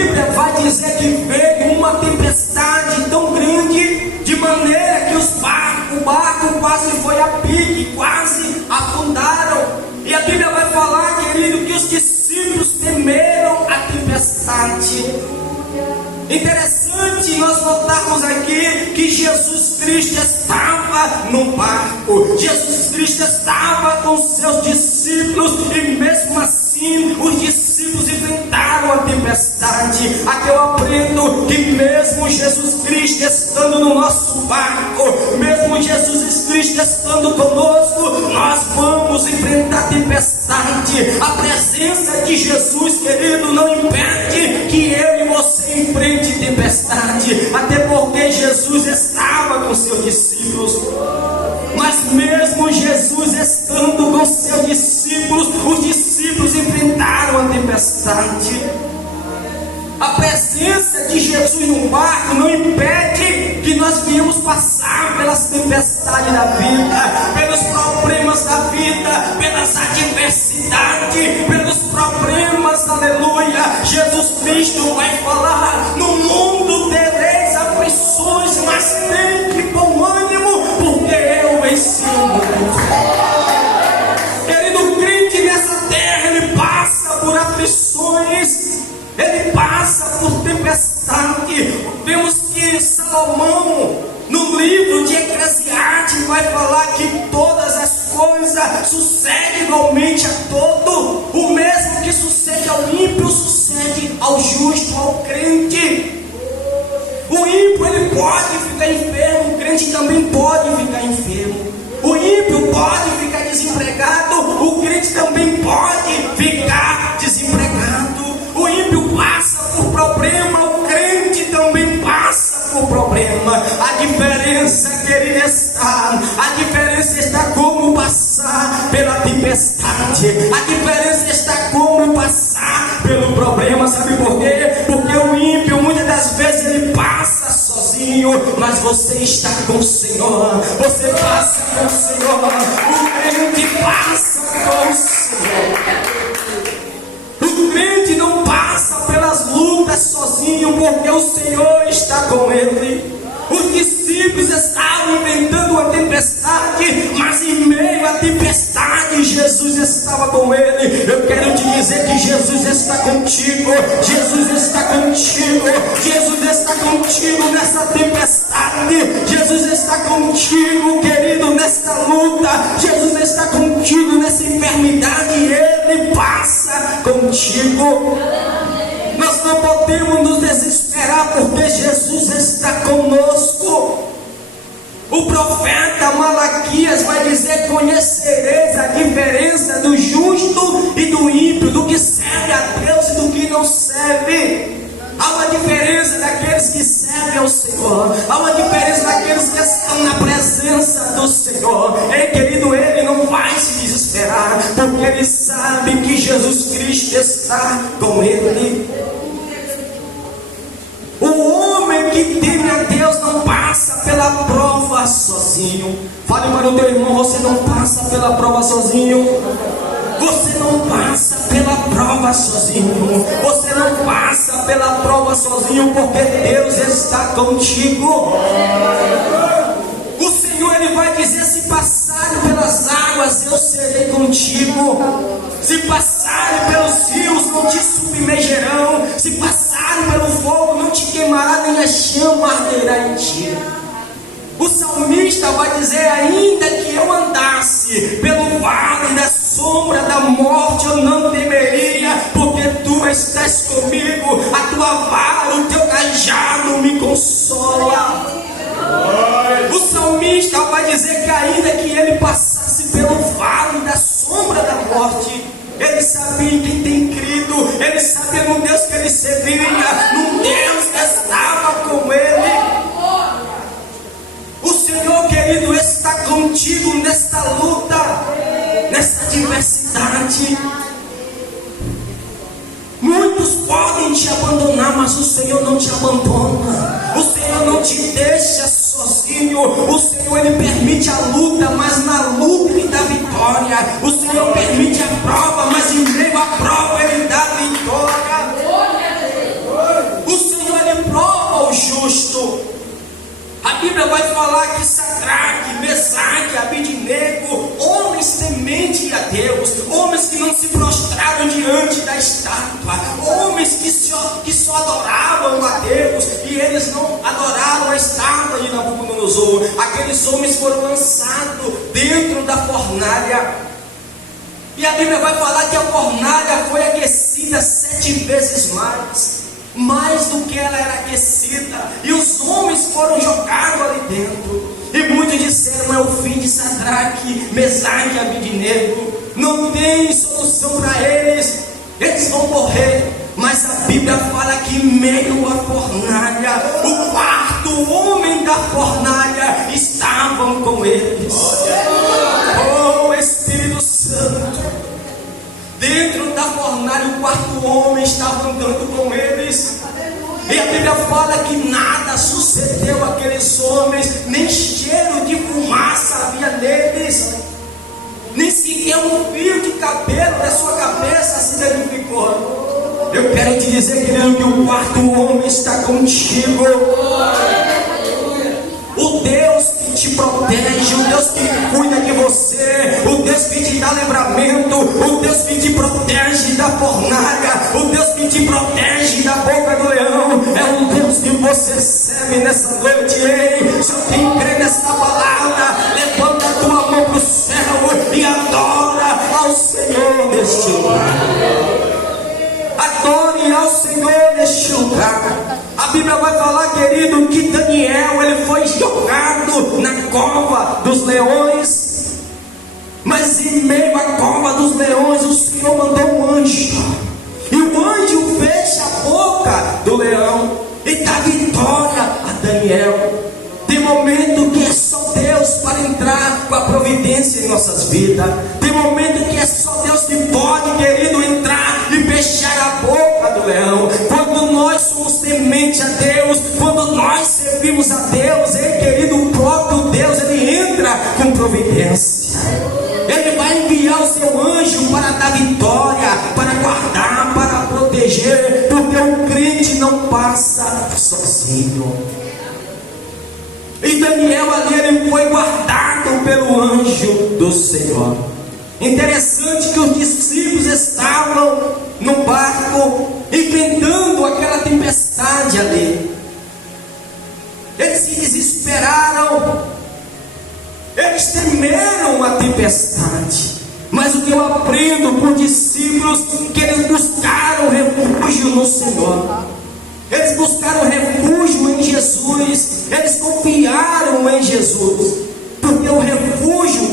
Bíblia vai dizer que veio uma tempestade tão grande, de maneira que o barco quase foi a pique, quase afundaram. E a Bíblia vai falar, querido, que os discípulos temeram a tempestade. Interessante nós notarmos aqui que Jesus Cristo estava no barco, Jesus Cristo estava com seus discípulos, e mesmo assim os discípulos enfrentaram a tempestade. Aqui eu aprendo que mesmo Jesus Cristo estando no nosso barco, mesmo Jesus Cristo estando conosco, nós vamos enfrentar a tempestade. A presença de Jesus, querido, não impede que eu e você enfrente tempestade, até porque Jesus estava com seus discípulos. Mas mesmo Jesus estando com seus discípulos, os discípulos enfrentaram a tempestade. A presença de Jesus no barco não impede que nós viemos passar pelas tempestades da vida, pelos problemas da vida, pelas adversidades, pelos problemas, aleluia. Jesus Cristo vai falar: no mundo tereis aflições, mas tende bom ânimo, porque eu venci o mundo. Querido, o crente nessa terra, ele passa por aflições, ele passa por tempestade. Vemos que Salomão, no livro de Eclesiastes, vai falar que todas as coisas sucedem igualmente a todo. O mesmo que sucede ao ímpio, sucede ao justo, ao crente. O ímpio, ele pode ficar enfermo, o crente também pode ficar enfermo. O ímpio pode ficar desempregado, o crente também pode ficar desempregado. O ímpio passa por problema, o crente também passa por problema. A diferença, querida, está como passar pela tempestade. A diferença está como passar pelo problema. Sabe por quê? Porque o ímpio, muitas das vezes, ele passa sozinho, mas você está com o Senhor. Você passa com o Senhor. O crente passa com o Senhor. O crente não passa pelas lutas sozinho, porque o Senhor está com ele. Os discípulos estavam enfrentando uma tempestade, mas em meio à tempestade Jesus estava com ele. Eu quero te dizer que Jesus está contigo. Jesus está contigo. Jesus está contigo nessa tempestade. Jesus está contigo, querido, nesta luta. Jesus está contigo nessa enfermidade. Ele passa contigo. Nós não podemos nos desesperar, porque Jesus está conosco. O profeta Malaquias vai dizer: conhecereis a diferença do justo e do ímpio, do que serve a Deus e do que não serve. Há uma diferença daqueles que servem ao Senhor. Há uma diferença daqueles que estão na presença do Senhor. Ei, querido, ele não vai se desesperar, porque ele sabe que Jesus Cristo está com ele. O homem que teme a Deus não passa pela prova sozinho. Fale para o teu irmão: você não passa pela prova sozinho. Você não passa pela prova sozinho. Você não passa pela prova sozinho, porque Deus está contigo. O Senhor, ele vai dizer: se passarem pelas águas, eu serei contigo. Se passarem pelos rios, não te submergerão. Se passarem pelo fogo, não te queimará, nem a chama arderá em ti. O salmista vai dizer: ainda que eu andasse pelo vale da sombra da morte, eu não temeria, porque tu estás comigo. A tua vara, o teu cajado me consola. O salmista vai dizer que ainda que ele passasse pelo vale da sombra da morte, ele sabia em quem tem crido. Ele sabia no Deus que ele servia, no Deus que estava com ele. O Senhor, querido, está contigo nesta luta, nesta diversidade. Muitos podem te abandonar, mas o Senhor não te abandona. O Senhor não te deixa sozinho. O Senhor, ele permite a luta, mas na luta ele dá vitória. O Senhor permite a prova, mas em meio à prova ele dá vitória. falar que Sadraque, Mesaque, Abednego, homens tementes a Deus, homens que não se prostraram diante da estátua, homens que só adoravam a Deus, e eles não adoraram a estátua de Nabucodonosor. Aqueles homens foram lançados dentro da fornalha, e a Bíblia vai falar que a fornalha foi aquecida 7 vezes mais do que ela era aquecida, e os homens foram jogados ali dentro, e muitos disseram: é o fim de Sadraque, Mesaque e Abednego, não tem solução para eles, eles vão morrer. Mas a Bíblia fala que em meio à fornalha, o quarto homem da fornalha estavam com eles. Oh Espírito Santo, dentro da fornalha o quarto homem estava andando com eles. E a Bíblia fala que nada sucedeu àqueles homens, nem cheiro de fumaça havia neles, nem sequer um fio de cabelo da sua cabeça se danificou. Eu quero te dizer, querido, que o quarto homem está contigo. O Deus que te protege, o Deus que cuida de você, o Deus que te dá livramento, o Deus que te protege da fornalha, o Deus que te protege da boca do leão, é um Deus que você serve nessa noite. Ei, se alguém crê nessa palavra, levanta a tua mão para o céu e adora ao Senhor neste lugar. Adore ao Senhor neste lugar. A Bíblia vai falar, querido, que Daniel, ele foi jogado na cova dos leões, mas em meio à cova dos leões o Senhor mandou um anjo, e o anjo fecha a boca do leão e dá vitória a Daniel. Tem momento que é só Deus para entrar com a providência em nossas vidas. Tem momento que é só Deus que pode, querido, entrar e fechar a boca do leão. Quando nós somos tementes a Deus, quando nós servimos a Deus, querido, o próprio Deus, ele entra com providência. Ele vai enviar o seu anjo para dar vitória, para guardar, para proteger, porque o crente não passa sozinho. E Daniel ali, ele foi guardado pelo anjo do Senhor. Interessante que os discípulos estavam no barco, enfrentando aquela tempestade ali. Eles se desesperaram, eles temeram a tempestade. Mas o que eu aprendo com os discípulos, que eles buscaram refúgio no Senhor. Eles buscaram refúgio em Jesus, eles confiaram em Jesus.